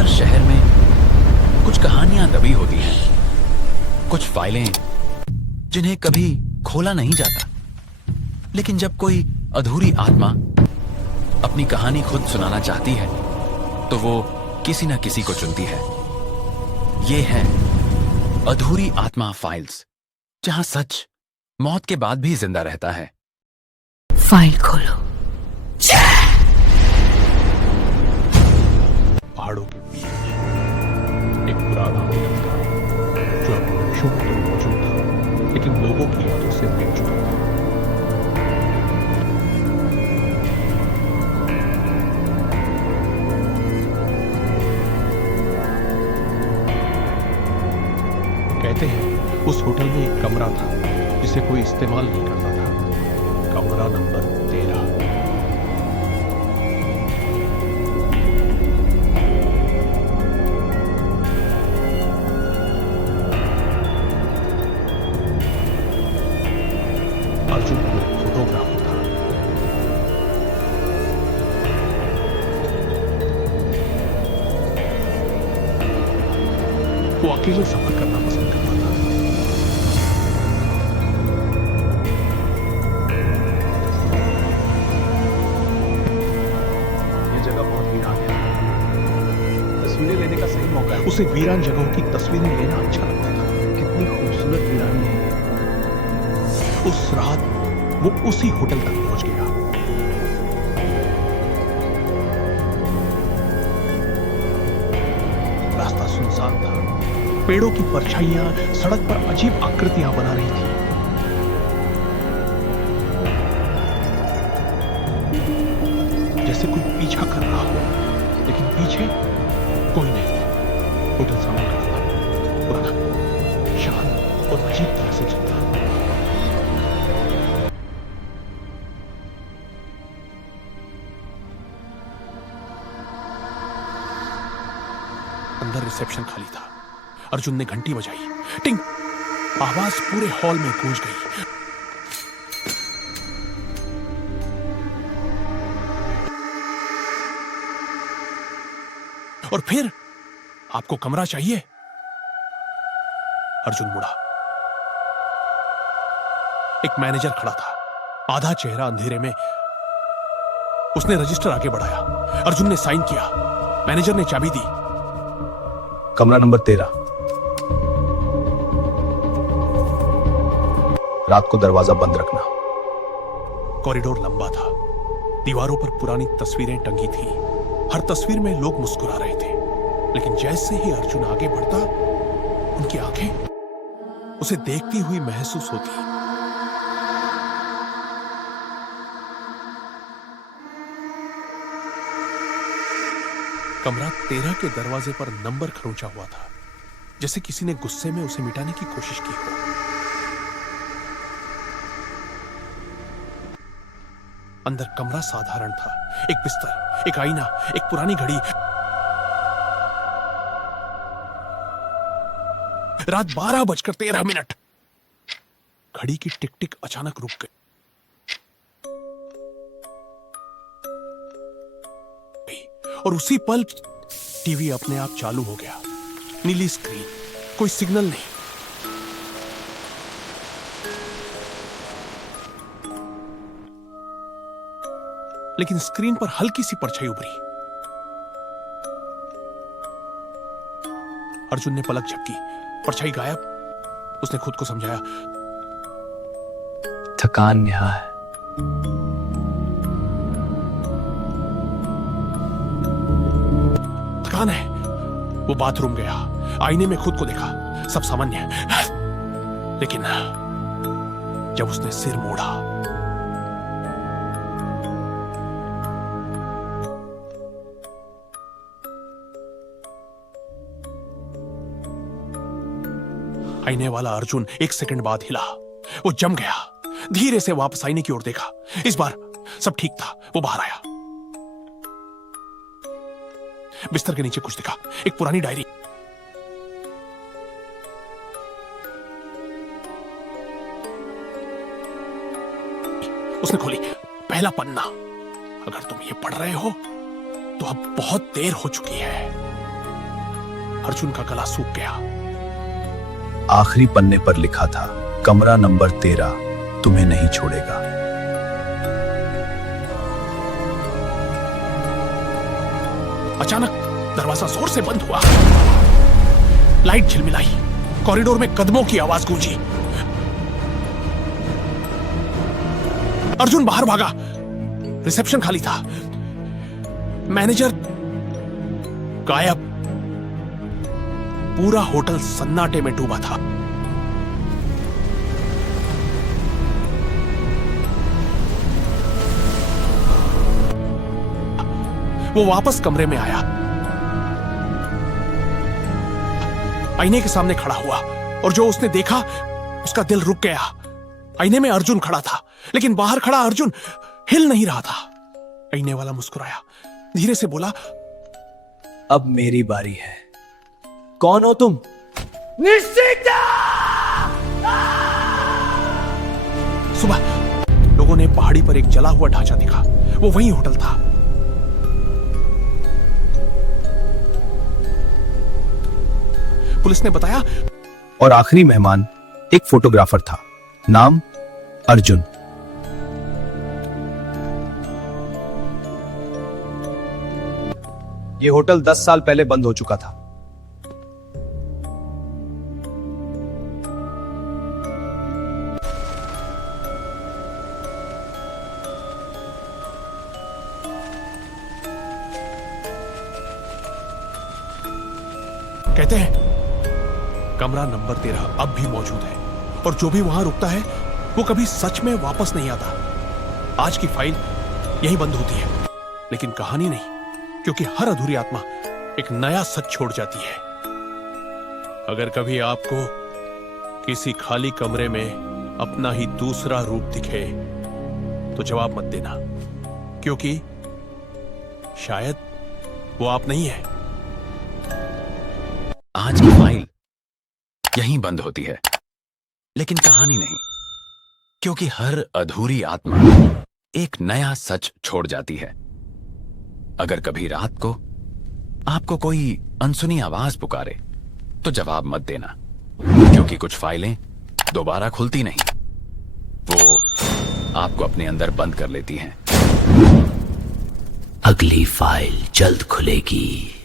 हर शहर में कुछ कहानियां दबी होती हैं, कुछ फाइलें जिन्हें कभी खोला नहीं जाता। लेकिन जब कोई अधूरी आत्मा अपनी कहानी खुद सुनाना चाहती है तो वो किसी ना किसी को चुनती है। ये है अधूरी आत्मा फाइल्स, जहां सच मौत के बाद भी जिंदा रहता है। फाइल खोलो। पहाड़ों के बीच एक पुराना होटल था जो अब मनुष्यों में तो मौजूद था, लेकिन लोगों की यादों से मिट चुका था। कहते हैं उस होटल में एक कमरा था जिसे कोई इस्तेमाल नहीं करता था। कमरा नंबर 13। अर्जुन वो फोटोग्राफर था। वो अकेले सफर करना पसंद करता था। ये जगह बहुत वीरान है, तस्वीरें लेने का सही मौका है। उसे वीरान जगहों की तस्वीरें लेना अच्छा लगता था। कितनी खूबसूरत वीरानी है। उस रात वो उसी होटल तक पहुंच गया। रास्ता सुनसान था। पेड़ों की परछाइयां सड़क पर अजीब आकृतियां बना रही थी। जैसे कोई पीछा कर रहा हो, लेकिन पीछे कोई नहीं था। होटल सामान खड़ा था, पुराना, शांत और अजीब तरह से चलता। अंदर रिसेप्शन खाली था। अर्जुन ने घंटी बजाई। टिंग! आवाज पूरे हॉल में गूंज गई। और फिर, आपको कमरा चाहिए? अर्जुन मुड़ा। एक मैनेजर खड़ा था, आधा चेहरा अंधेरे में। उसने रजिस्टर आगे बढ़ाया। अर्जुन ने साइन किया। मैनेजर ने चाबी दी। कमरा नंबर 13। रात को दरवाजा बंद रखना। कॉरिडोर लंबा था। दीवारों पर पुरानी तस्वीरें टंगी थी। हर तस्वीर में लोग मुस्कुरा रहे थे, लेकिन जैसे ही अर्जुन आगे बढ़ता, उनकी आंखें उसे देखती हुई महसूस होती। कमरा 13 के दरवाजे पर नंबर खरोंचा हुआ था, जैसे किसी ने गुस्से में उसे मिटाने की कोशिश की हो। अंदर कमरा साधारण था। एक बिस्तर, एक आईना, एक पुरानी घड़ी। रात 12:13। घड़ी की टिक टिक अचानक रुक गई। और उसी पल टीवी अपने आप चालू हो गया। नीली स्क्रीन, कोई सिग्नल नहीं। लेकिन स्क्रीन पर हल्की सी परछाई उभरी। अर्जुन ने पलक झपकी। परछाई गायब। उसने खुद को समझाया, थकान यहाँ है। थकान है। वो बाथरूम गया। आईने में खुद को देखा। सब सामान्य। लेकिन जब उसने सिर मोड़ा, आईने वाला अर्जुन 1 सेकंड बाद हिला। वो जम गया। धीरे से वापस आईने की ओर देखा। इस बार सब ठीक था। वो बाहर आया। बिस्तर के नीचे कुछ दिखा। एक पुरानी डायरी। उसने खोली। पहला पन्ना। अगर तुम ये पढ़ रहे हो तो अब बहुत देर हो चुकी है। अर्जुन का गला सूख गया। आखिरी पन्ने पर लिखा था, कमरा नंबर 13 तुम्हें नहीं छोड़ेगा। अचानक दरवाजा जोर से बंद हुआ। लाइट झिलमिलाई। कॉरिडोर में कदमों की आवाज गूंजी। अर्जुन बाहर भागा। रिसेप्शन खाली था। मैनेजर गायब। पूरा होटल सन्नाटे में डूबा था। वो वापस कमरे में आया। आईने के सामने खड़ा हुआ और जो उसने देखा उसका दिल रुक गया। आईने में अर्जुन खड़ा था, लेकिन बाहर खड़ा अर्जुन हिल नहीं रहा था। आईने वाला मुस्कुराया, धीरे से बोला, अब मेरी बारी है। कौन हो तुम? सुबह लोगों ने पहाड़ी पर एक जला हुआ ढांचा देखा। वो वही होटल था। पुलिस ने बताया, और आखिरी मेहमान एक फोटोग्राफर था, नाम अर्जुन। ये होटल 10 साल पहले बंद हो चुका था। कहते हैं कमरा नंबर 13 अब भी मौजूद है, और जो भी वहां रुकता है वो कभी सच में वापस नहीं आता। आज की फाइल यही बंद होती है, लेकिन कहानी नहीं, क्योंकि हर अधूरी आत्मा एक नया सच छोड़ जाती है। अगर कभी आपको किसी खाली कमरे में अपना ही दूसरा रूप दिखे तो जवाब मत देना, क्योंकि शायद वो आप नहीं है। आज की फाइल यहीं बंद होती है, लेकिन कहानी नहीं, क्योंकि हर अधूरी आत्मा एक नया सच छोड़ जाती है। अगर कभी रात को आपको कोई अनसुनी आवाज पुकारे तो जवाब मत देना, क्योंकि कुछ फाइलें दोबारा खुलती नहीं, वो आपको अपने अंदर बंद कर लेती हैं। अगली फाइल जल्द खुलेगी।